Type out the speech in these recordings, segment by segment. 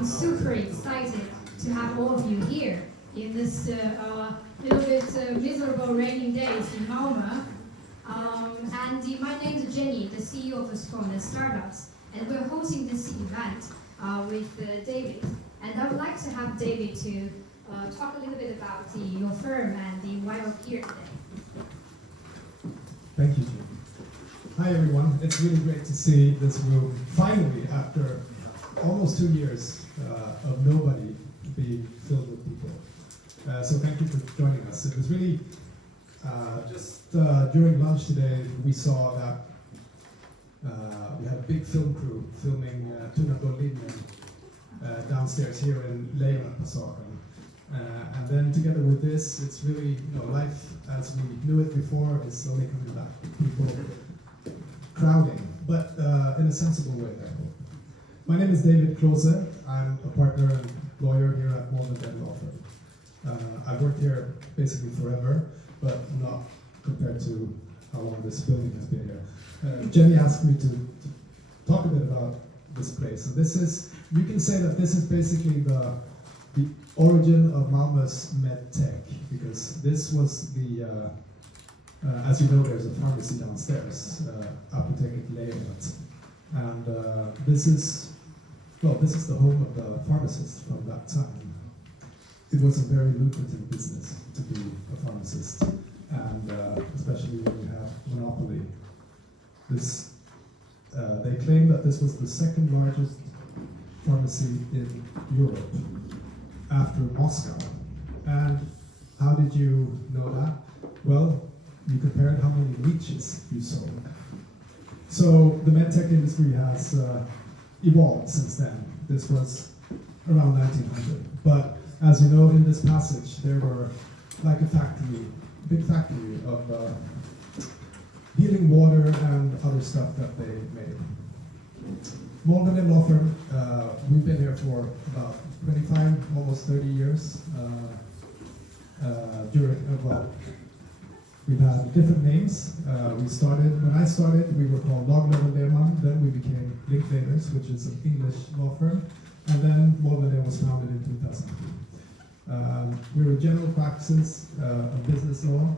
I'm super excited to have all of you here in this little bit miserable raining days in Malmö. My name is Jenny, the CEO of the Scrum Startups, and we're hosting this event with David. And I would like to have David to talk a little bit about your firm and why we're here today. Thank you, Jim. Hi, everyone. It's really great to see this room finally after almost 2 years of nobody being filled with people. So thank you for joining us. It was really just during lunch today, we saw that we had a big film crew filming Tuna Linjen downstairs here in Lejonpassagen. And then together with this, it's really, life as we knew it before is slowly coming back. People crowding, but in a sensible way, I hope. My name is David Klose. I'm a partner and lawyer here at Maldonado Law Firm. I've worked here basically forever, but not compared to how long this building has been here. Jenny asked me to talk a bit about this place. So this is, you can say that this is basically the origin of Malmö's med tech, because this was the, as you know, there's a pharmacy downstairs, Apoteket Lejonet. And this is the home of the pharmacists from that time. It was a very lucrative business to be a pharmacist, and especially when you have monopoly. This, they claim that this was the second largest pharmacy in Europe after Moscow. And how did you know that? Well, you compared how many leeches you sold. So the medtech industry has evolved since then. This was around 1900. But as you know, in this passage, there were like a factory, big factory of healing water and other stuff that they made. Maldonado Law Firm, we've been here for about 25, almost 30 years. We've had different names. When I started, we were called Lagleverleman, then we became Linklaters, which is an English law firm, and then Maldonado was founded in 2003. We were general practices of business law,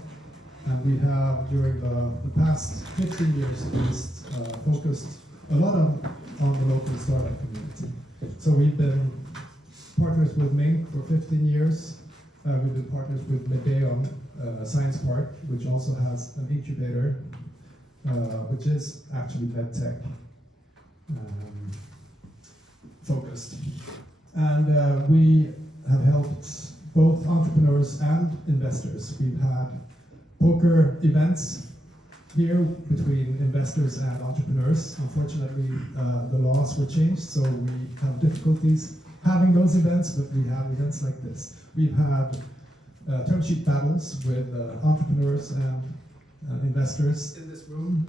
and we have, during the past 15 years at least, focused a lot on the local startup community. So we've been partners with Mink for 15 years. We've been partners with Medeon Science Park, which also has an incubator, which is actually medtech focused. And we have helped both entrepreneurs and investors. We've had poker events here between investors and entrepreneurs. Unfortunately, the laws were changed, so we have difficulties having those events, but we have events like this. We've had term sheet battles with entrepreneurs and investors in this room.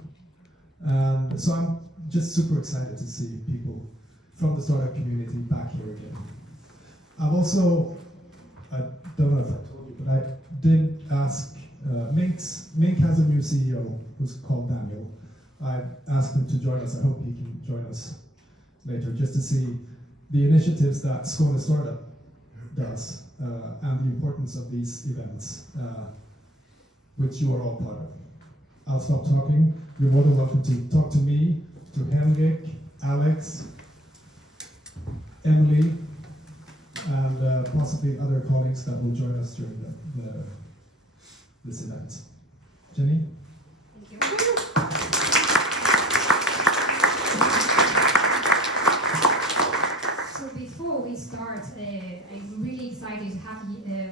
So I'm just super excited to see people from the startup community back here again. I've also, I don't know if I told you, but I did ask, Mink has a new CEO who's called Daniel. I asked him to join us. I hope he can join us later, just to see the initiatives that Skåne Startup does and the importance of these events, which you are all part of. I'll stop talking. You're more than welcome to talk to me, to Henrik, Alex, Emily, and possibly other colleagues that will join us during this event. Jenny? Thank you. So before we start, I'm really excited to have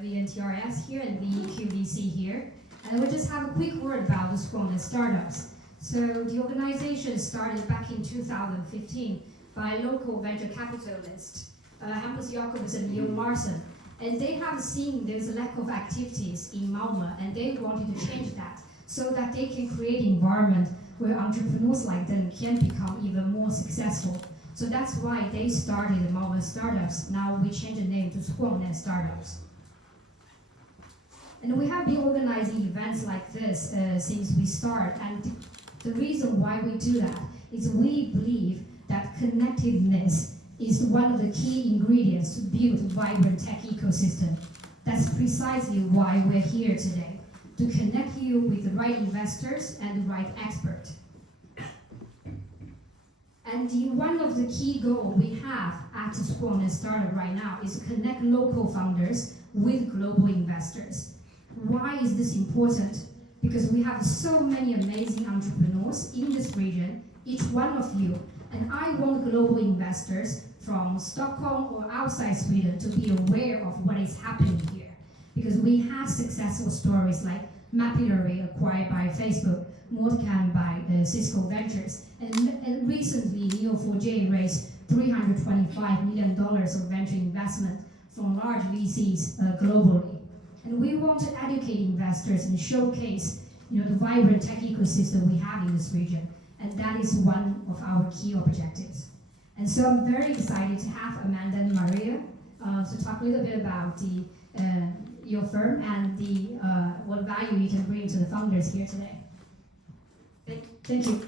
VNTRS here and VEQ here. And we'll just have a quick word about the Skåne Startups. So the organization started back in 2015 by a local venture capitalist, Hampus Jacobs and Jon Marsen. And they have seen there's a lack of activities in Malmö, and they wanted to change that so that they can create an environment where entrepreneurs like them can become even more successful. So that's why they started the Malmö Startups. Now we change the name to Skåne Startups. And we have been organizing events like this since we start. And the reason why we do that is we believe that connectedness is one of the key ingredients to build a vibrant tech ecosystem. That's precisely why we're here today, to connect you with the right investors and the right expert. And one of the key goals we have at Squam and Startup right now is to connect local founders with global investors. Why is this important? Because we have so many amazing entrepreneurs in this region, each one of you, and I want global investors from Stockholm or outside Sweden to be aware of what is happening here. Because we have successful stories like Mapillary acquired by Facebook, Mordcam by Cisco Ventures, and recently Neo4j raised $325 million of venture investment from large VCs globally. And we want to educate investors and showcase the vibrant tech ecosystem we have in this region. And that is one of our key objectives. And so I'm very excited to have Amanda and Maria to talk a little bit about your firm and what value you can bring to the founders here today. Thank you.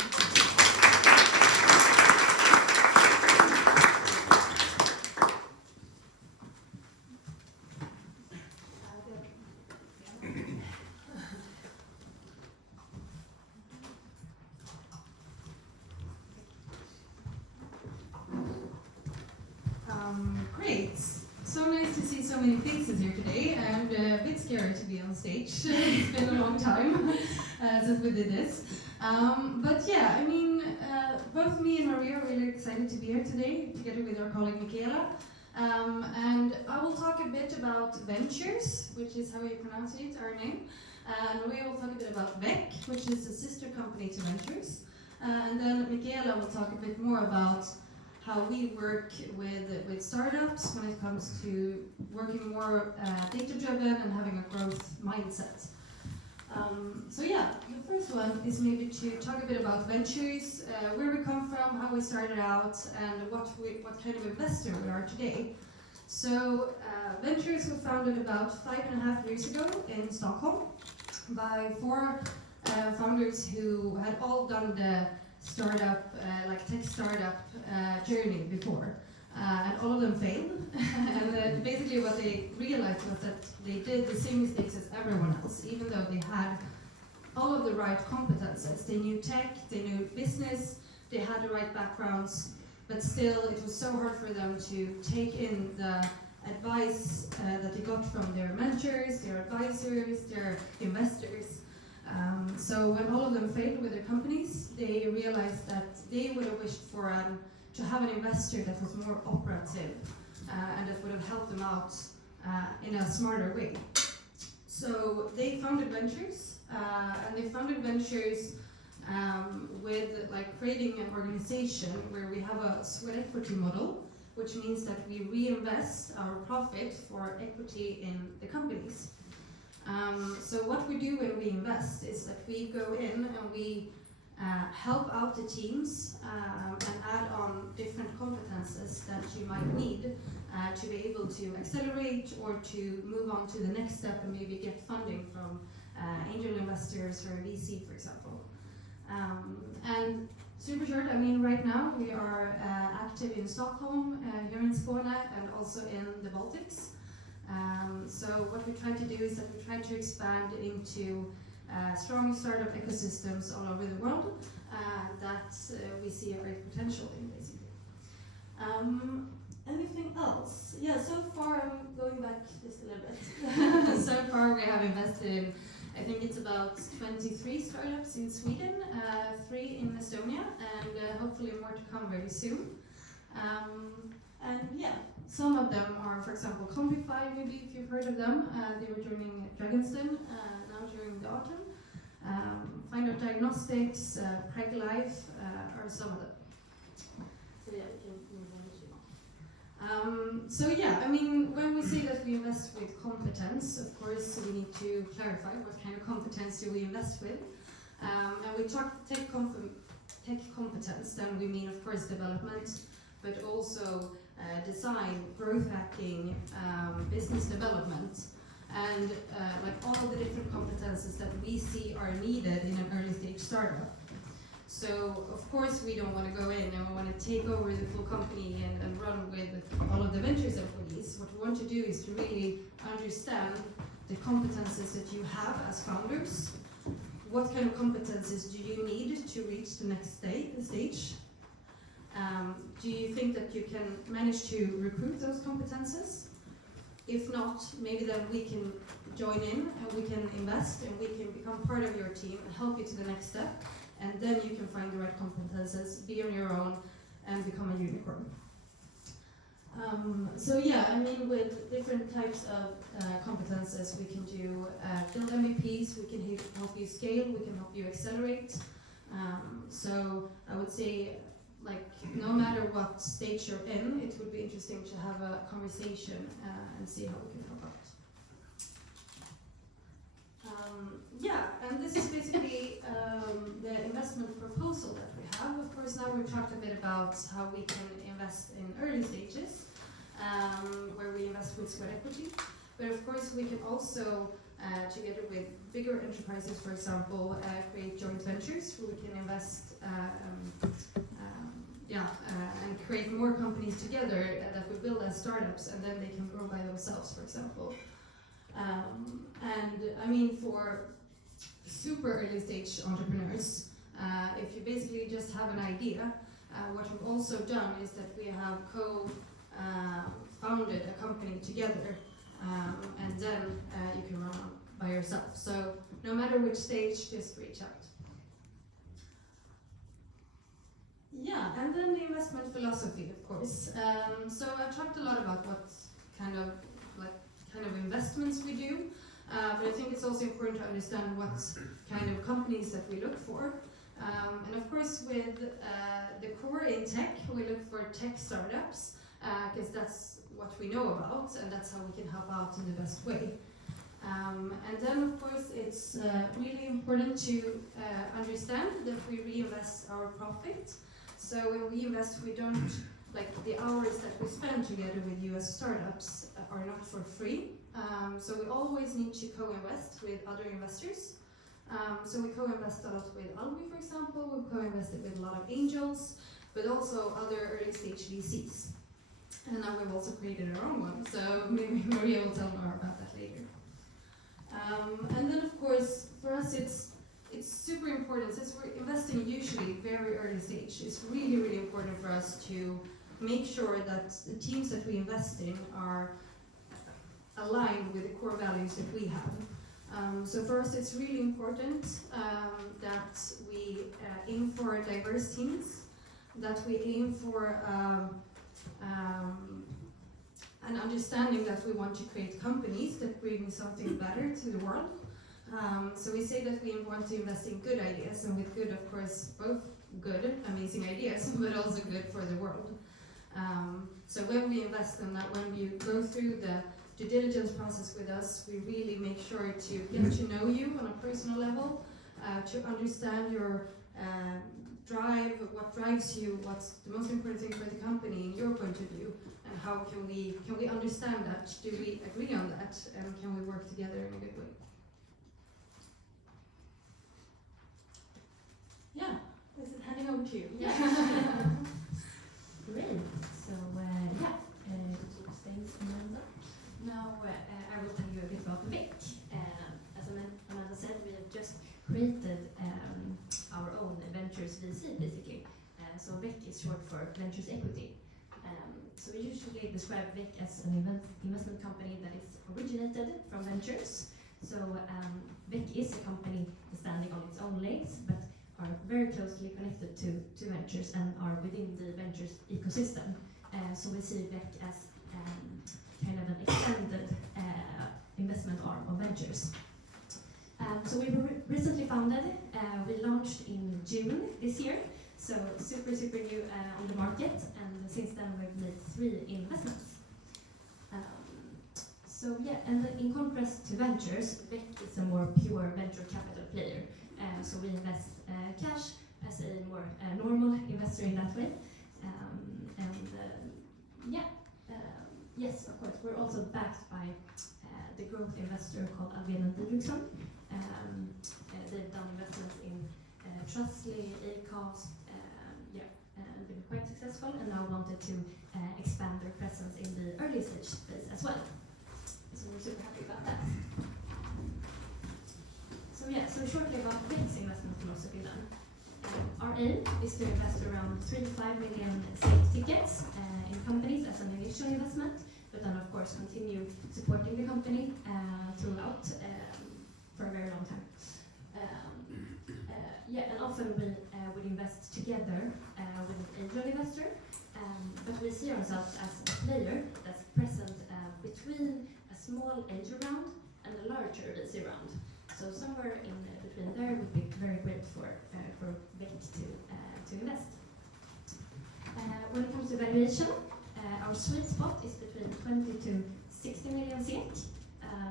Great. So nice to see so many faces here today, and a bit scary to be on stage. It's been a long time since we did this. But yeah, I mean, both me and Maria are really excited to be here today, together with our colleague Michaela. And I will talk a bit about ventures, which is how you pronounce it, our name. And we will talk a bit about VEQ, which is a sister company to ventures. And then Michaela will talk a bit more about how we work with startups when it comes to working more data-driven and having a growth mindset. So yeah, the first one is maybe to talk a bit about ventures, where we come from, how we started out, and what kind of investor we are today. So Ventures was founded about 5.5 years ago in Stockholm by 4 founders who had all done the startup, like tech startup journey before. And all of them failed. And basically what they realized was that they did the same mistakes as everyone else, even though they had all of the right competences. They knew tech, they knew business, they had the right backgrounds, but still it was so hard for them to take in the advice that they got from their mentors, their advisors, their investors. So when all of them failed with their companies, they realized that they would have wished for to have an investor that was more operative and that would have helped them out in a smarter way. So they founded Ventures, and they founded Ventures with creating an organization where we have a sweat equity model, which means that we reinvest our profit for equity in the companies. So what we do when we invest is that we go in and we help out the teams and add on different competences that you might need to be able to accelerate or to move on to the next step and maybe get funding from angel investors or VC, for example. And super short, I mean, right now we are active in Stockholm, here in Skåne, and also in the Baltics. So what we try to do is that we try to expand into strong startup ecosystems all over the world that we see a great potential in, basically. Anything else? Yeah, so far, I'm going back just a little bit. So far we have invested in, I think it's about 23 startups in Sweden, 3 in Estonia, and hopefully more to come very soon. And yeah, some of them are, for example, Compify, maybe if you've heard of them. They were joining Dragonston now during the autumn. Find Out Diagnostics, Preg Life are some of them. So yeah, we can move on to. So yeah, I mean, when we say that we invest with competence, of course, we need to clarify what kind of competence do we invest with. And we talk tech competence, then we mean, of course, development, but also design, growth hacking, business development, and all the different competences that we see are needed in an early stage startup. So of course we don't want to go in and we want to take over the full company and run with all of the ventures employees. What we want to do is to really understand the competences that you have as founders. What kind of competences do you need to reach the next stage? Do you think that you can manage to recruit those competences? If not, maybe then we can join in and we can invest and we can become part of your team and help you to the next step. And then you can find the right competences, be on your own, and become a unicorn. So yeah, I mean, with different types of competences, we can do build MVPs, we can help you scale, we can help you accelerate. So I would say, like, no matter what stage you're in, it would be interesting to have a conversation and see how we can help out. Yeah, and this is basically the investment proposal that we have. Of course, now we've talked a bit about how we can invest in early stages, where we invest with sweat equity. But of course, we can also, together with bigger enterprises, for example, create joint ventures where we can invest and create more companies together that we build as startups, and then they can grow by themselves, for example. And I mean, for super early stage entrepreneurs, if you basically just have an idea, what we've also done is that we have founded a company together, and then you can run on by yourself. So no matter which stage, just reach out. Yeah, and then the investment philosophy, of course. So I've talked a lot about what kind of investments we do, but I think it's also important to understand what kind of companies that we look for. And of course, with the core in tech, we look for tech startups, because that's what we know about, and that's how we can help out in the best way. And then, of course, it's really important to understand that we reinvest our profit. So when we invest, we don't, like, the hours that we spend together with you as startups are not for free. So we always need to co-invest with other investors. So we co-invest a lot with Almi, for example. We've co-invested with a lot of angels, but also other early stage VCs. And now we've also created our own one, so maybe Maria will tell more about that later. And then, of course, for us it's super important, since we're investing usually very early stage, it's really, really important for us to make sure that the teams that we invest in are aligned with the core values that we have. So for us it's really important that we aim for diverse teams, that we aim for an understanding that we want to create companies that bring something better to the world. So we say that we want to invest in good ideas, and with good, of course, both good, amazing ideas, but also good for the world. So when we invest in that, when you go through the due diligence process with us, we really make sure to get to know you on a personal level, to understand your drive, what drives you, what's the most important thing for the company in your point of view, and how can we understand that? Do we agree on that, and can we work together in a good way? Yeah, this is handing over to you. Yeah. Great. So thanks, Amanda. Now I will tell you a bit about VEQ. As Amanda said, we have just created our own Ventures VC, basically. So VEQ is short for Ventures Equity. So we usually describe VEQ as an investment company that is originated from ventures. So VEQ is a company standing on its own legs, but are very closely connected to ventures and are within the ventures ecosystem. So we see VEQ as kind of an extended investment arm of ventures. So we were recently founded. We launched in June this year, so super new on the market, and since then we've made 3 investments. So yeah, and in contrast to ventures, VEQ is a more pure venture capital player. So we invest cash as a more normal investor in that way. Yes, of course, we're also backed by the growth investor called Alvena Didriksson. They've done investments in Trustly, Acast, and been quite successful, and now wanted to expand their presence in the early stage space as well. So we're super happy about that. So shortly about VEQ's investment philosophy then. Our aim is to invest around 3 to 5 million tickets in companies as an initial investment, but then of course continue supporting the company throughout for a very long time. And often we would invest together with an angel investor, but we see ourselves as a player that's present between a small angel round and a larger VC round. So somewhere in between there would be very great for VEQ to invest. When it comes to valuation, our sweet spot is between 20 to 60 million SEK,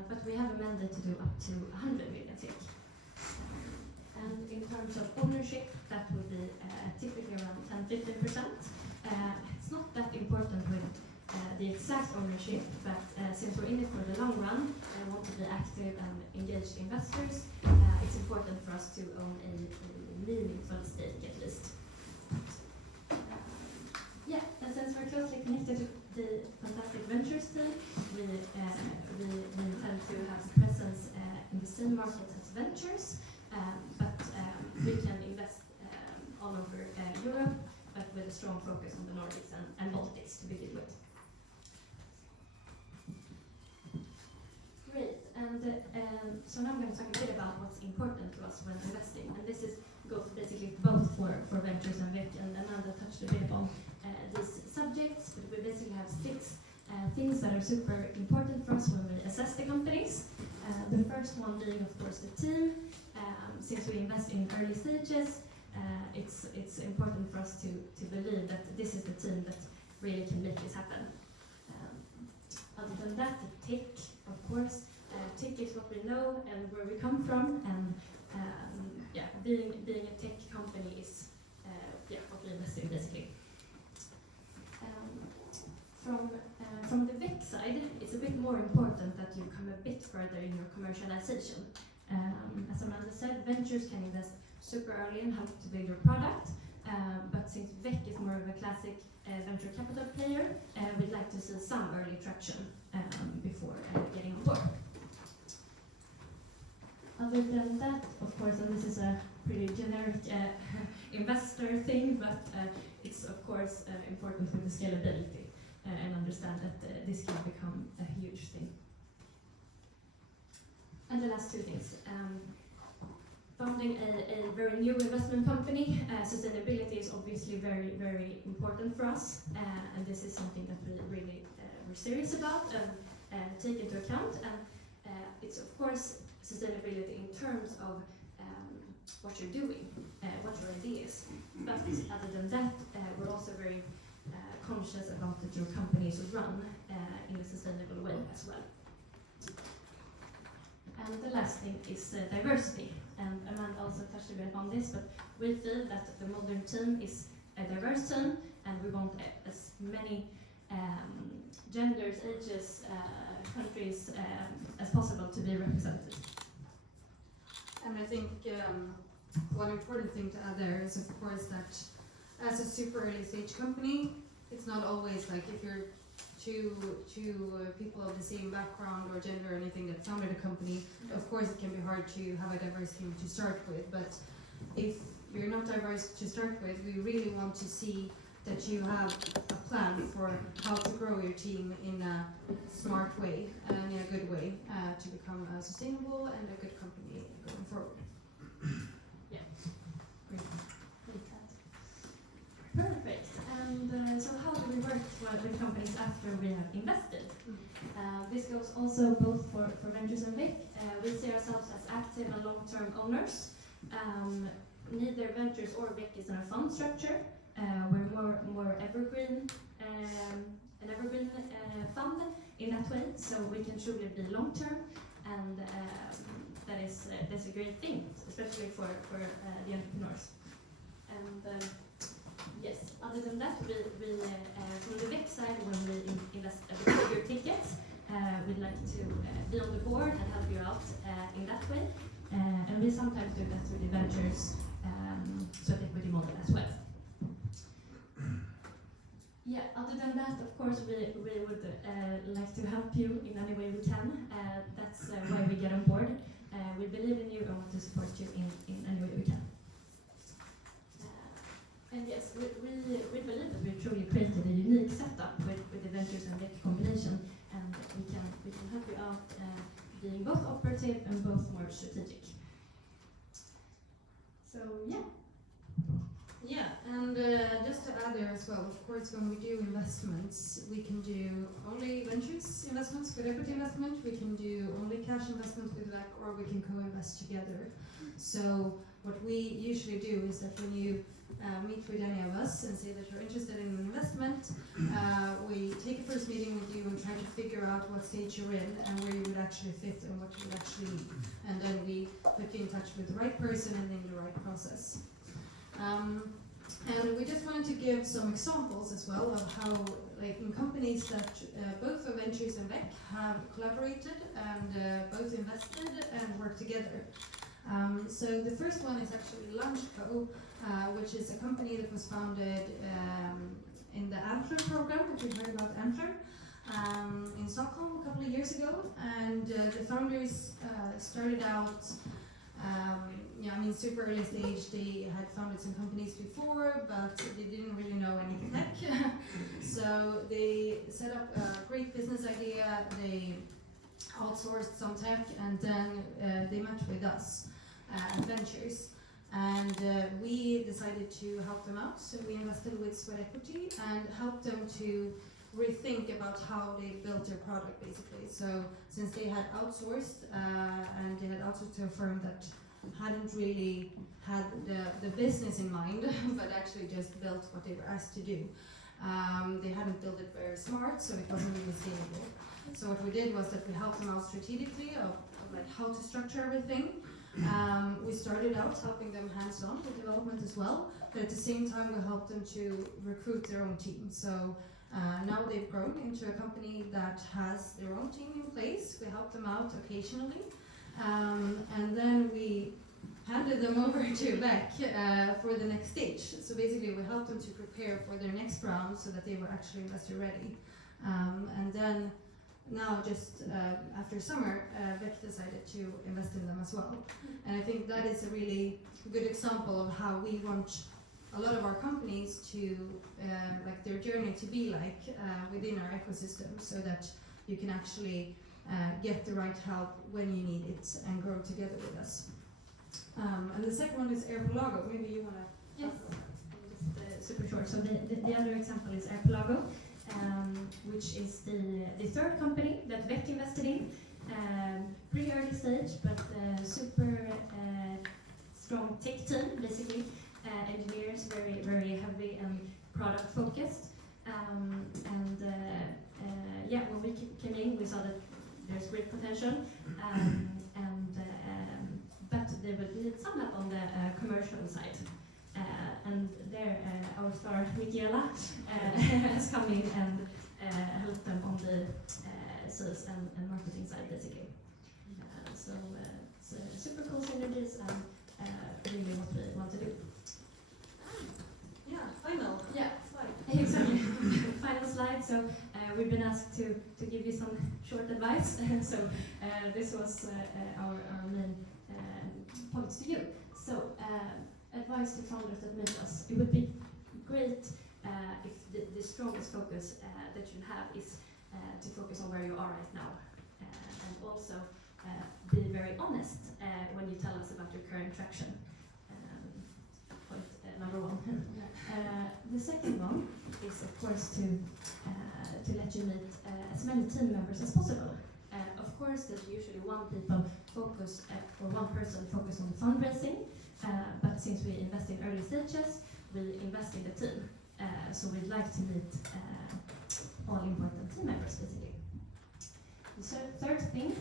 but we have a mandate to do up to 100 million SEK. And in terms of ownership, that would be typically around 10-15%. It's not that important with the exact ownership, but since we're in it for the long run and want to be active and engaged investors, it's important for us to own a meaningful stake at least. And since we're closely connected to the fantastic ventures team, we intend to have a presence in the same market as ventures, but we can invest all over Europe, but with a strong focus on the Nordics and Baltics to begin with. Great, and so now I'm going to talk a bit about what's important to us when investing, and this goes basically both for ventures and VEQ, and Amanda touched a bit on these subjects, but we basically have 6 things that are super important for us when we assess the companies. The first one being, of course, the team. Since we invest in early stages, it's important for us to believe that this is the team that really can make this happen. Other than that, the tech, of course. Tech is what we know and where we come from, and being a tech company is what we invest in basically. From the VEQ side, it's a bit more important that you come a bit further in your commercialization. As Amanda said, ventures can invest super early and help to build your product, but since VEQ is more of a classic venture capital player, we'd like to see some early traction before getting on board. Other than that, of course, and this is a pretty generic investor thing, but it's of course important with the scalability and understand that this can become a huge thing. And the last 2 things. Founding a very new investment company, sustainability is obviously very, very important for us, and this is something that we're serious about and take into account. And it's of course sustainability in terms of what you're doing, what your idea is. But other than that, we're also very conscious about that your company is run in a sustainable way as well. And the last thing is diversity. And Amanda also touched a bit on this, but we feel that the modern team is a diverse team, and we want as many genders, ages, countries as possible to be represented. And I think one important thing to add there is, of course, that as a super early stage company, it's not always like if you're two people of the same background or gender or anything that founded a company, of course it can be hard to have a diverse team to start with. But if you're not diverse to start with, we really want to see that you have a plan for how to grow your team in a smart way and in a good way to become sustainable and a good company going forward. Yeah, great. Perfect. And so how do we work with companies after we have invested? This goes also both for ventures and VEQ. We see ourselves as active and long-term owners. Neither ventures or VEQ is in a fund structure. We're more evergreen, an evergreen fund in that way, so we can truly be long-term, and that's a great thing, especially for the entrepreneurs. And yes, other than that, we from the VEQ side, when we invest a bit bigger tickets, we'd like to be on the board and help you out in that way. And we sometimes do that with the ventures sweat equity model as well. Yeah, other than that, of course, we would like to help you in any way we can. That's why we get on board. We believe in you and want to support you in any way we can. And yes, we believe that we truly created a unique setup with the Ventures and VEQ combination, and we can help you out being both operative and both more strategic. So yeah. Yeah, and just to add there as well, of course, when we do investments, we can do only ventures investments with equity investment, we can do only cash investments with VEQ, or we can co-invest together. So what we usually do is that when you meet with any of us and say that you're interested in an investment, we take a first meeting with you and try to figure out what stage you're in and where you would actually fit and what you would actually need. And then we put you in touch with the right person and in the right process. And we just wanted to give some examples as well of how, like in companies that both of Ventures and VEQ have collaborated and both invested and worked together. So the first one is actually Lunchco, which is a company that was founded in the Antler program, if you've heard about Antler, in Stockholm a couple of years ago. And the founders started out super early stage. They had founded some companies before, but they didn't really know any tech. So they set up a great business idea, they outsourced some tech, and then they met with us at Ventures. And we decided to help them out, so we invested with sweat equity and helped them to rethink about how they built their product, basically. So since they had outsourced, and they had outsourced to a firm that hadn't really had the business in mind, but actually just built what they were asked to do. They hadn't built it very smart, so it wasn't really scalable. So what we did was that we helped them out strategically of like how to structure everything. We started out helping them hands-on with development as well, but at the same time we helped them to recruit their own team. So now they've grown into a company that has their own team in place. We help them out occasionally. And then we handed them over to VEQ for the next stage. So basically we helped them to prepare for their next round so that they were actually investor ready. And then now just after summer, VEQ decided to invest in them as well. And I think that is a really good example of how we want a lot of our companies to, like their journey to be like within our ecosystem, so that you can actually get the right help when you need it and grow together with us. And the second one is Airpelago. Maybe you want to... Yes, just super short. So the other example is Airpelago, which is the third company that VEQ invested in. Pretty early stage, but super strong tech team, basically. Engineers, very, very heavy and product focused. Yeah, when we came in, we saw that there's great potential, but they would need some help on the commercial side. And there, our star Michaela has come in and helped them on the sales and marketing side, basically. So super cool synergies and really what we want to do. Yeah, final. Yeah, slide. Exactly. Final slide. So we've been asked to give you some short advice. So this was our main points to you. So advice to founders that meet us. It would be great if the strongest focus that you have is to focus on where you are right now, and also be very honest when you tell us about your current traction. Point number one. The second one is, of course, to let you meet as many team members as possible. Of course, there's usually one person focus on the fundraising, but since we invest in early stages, we invest in the team. So we'd like to meet all important team members, basically. The third thing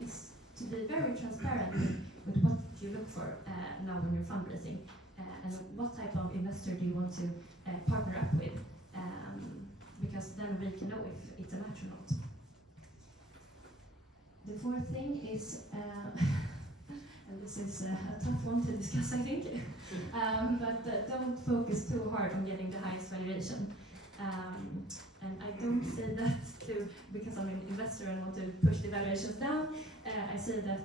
is to be very transparent with what you look for now when you're fundraising, and what type of investor do you want to partner up with, because then we can know if it's a match or not. The fourth thing is, and this is a tough one to discuss, I think. But don't focus too hard on getting the highest valuation. And I don't say that because I'm an investor and want to push the valuations down. I say that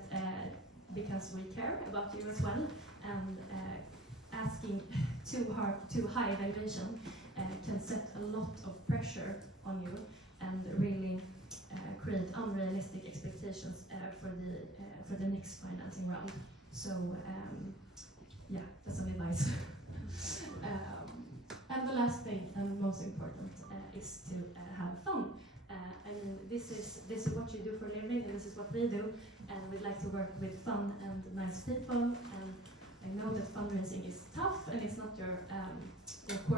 because we care about you as well, and asking too high valuation can set a lot of pressure on you and really create unrealistic expectations for the next financing round. So yeah, that's some advice. And the last thing and most important is to have fun. I mean, this is what you do for a living, and this is what we do, and we'd like to work with fun and nice people. And I know that fundraising is tough, and it's not your core